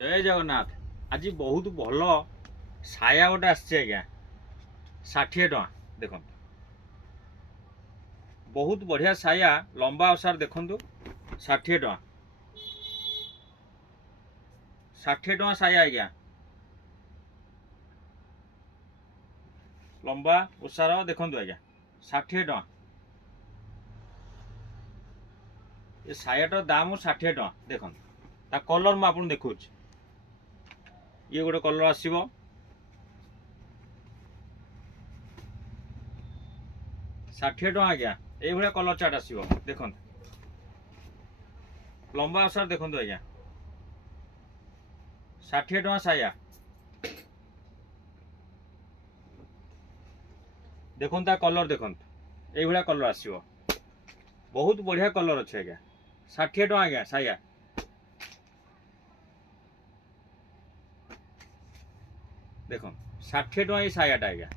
जय जगन्नाथ। आज बहुत भल साया गोटे आज्ञा 60 टଙ୍କା देखो बहुत बढ़िया साया लंबा ओसार देखु 60 टଙ୍କା 60 टଙ୍କା साया आज्ञा लंबा ओसार देखु आज्ञा 60 टଙ୍କା ये सायाटार दाम 60 टଙ୍କା देखो ता कलर मु आपन देखु ये गोटे कलर आसीबो 60 टଙ୍କା आज्ञा ये भाया कलर चार्ट आसीबो देखो लंबा ओसार देखो आज्ञा 60 टଙ୍କା साया देखो ता कलर देखो ये भाया कलर आसीबो बहुत बढ़िया कलर अच्छे आज्ञा 60 टଙ୍କା आज्ञा साया देखो 60 टଙ୍କା ये सायाटा आज्ञा